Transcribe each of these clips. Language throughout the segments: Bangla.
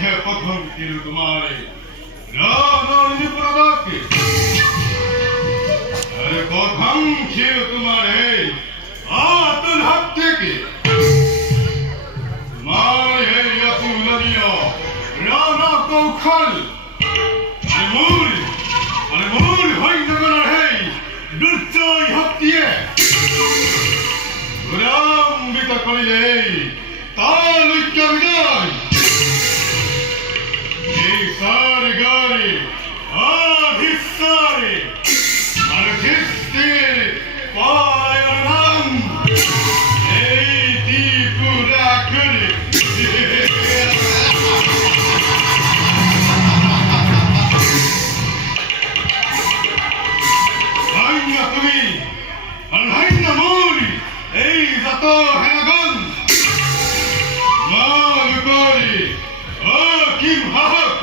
মুখে প্রথম ছিল তোমারে রণনিপুরদাকে আরে প্রথম ছিল তোমারে আতুল হক থেকে তোমার এই অতুলনীয় রণ কৌশল মূল হই নগরের হেই দুর্জয় হক দিয়ে বিরাম্বিত করিলে তার ঐক্য বিজয় এই সারে গারে আধিসারে আর খিস্তির পায়নাম এই ত্রিপুরা করে তুমি আল্লাহ মূল এই যত হেনাগন মাল করি ও কি ভাবক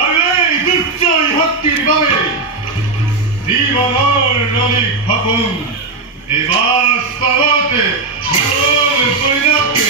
আরে দুর্জয় হক্তির বাবে জীবনের রণিক ভবন এবার পাওয়াতে পরিণামকে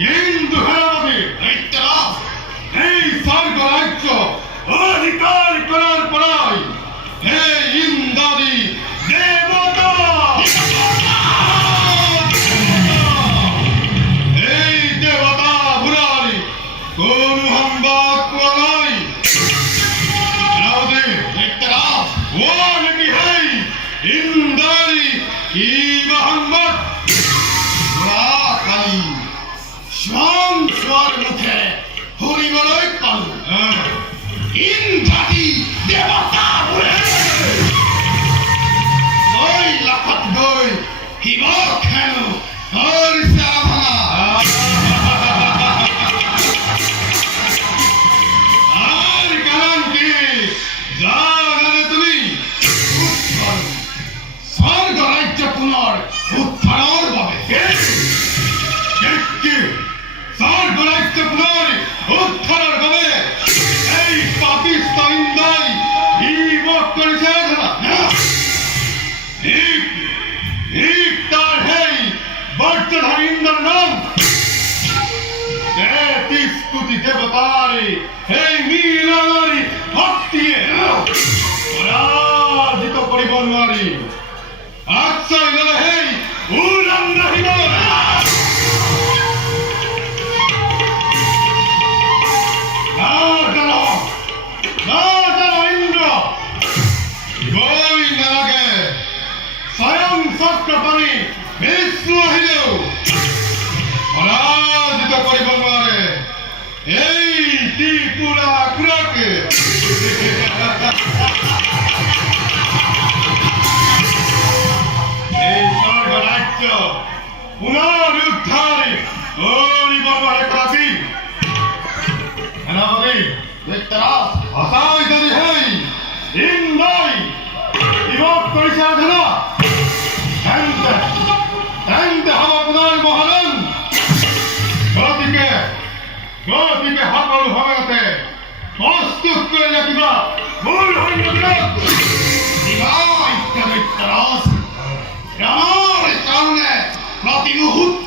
কিন্তু হেরাবাদী এই স্বর্গ রাজ্য অধিকার করার পরাই এই ইন্দ্রাদি দেবতা এই দেবতা বুড়ারি কোন হাম্বাদ কোয়ালাই হেরাবাদী ও নাকি হেই ইন্দ্রারি কি হাম্বাদ স্বয়ং স্বর মুখে হরিবলয় পাল ইন্দ্রাদি দেবতা বলে ওই লাফাত বই হিব খেল হর সাধনা আর কারণকে জানে তুমি স্বর্গ রাজ্য পুনর উত্থানের ভাবে উত্থানের ভাবে এই পাকিস্তান ইন্দাই হিমত করেছে তার হেই বর্তধারী ইন্দ্র নাম 33 কোটি দেবতারি হেই মিলারি ভক্তি পরাজিত করিবন নারী আচ্ছাই গেলে হেই উলাম নাহিব স্বয়ং চক্রপাণী বিষ্ণু আহিলেও পরাজিত কৰিব নোৱাৰে এই ত্ৰিপুৰা খুৰাকে এই স্বৰ্গ ৰাজ্য পুনৰ উদ্ধাৰ কৰিব নোৱাৰে কাশী সেনাপতি সঁচাই যদি হেই ইন্দ্ৰাই বিভোগ কৰিছে আধুনা তেন্তে হব আপোনাৰ মহাৰণ গতিকে সকলো সময়তে প্ৰস্তুত কৰি ৰাখিবা মূল সৈন্যবিলাক ৰামৰ কাৰণে প্ৰতি মুহূৰ্ত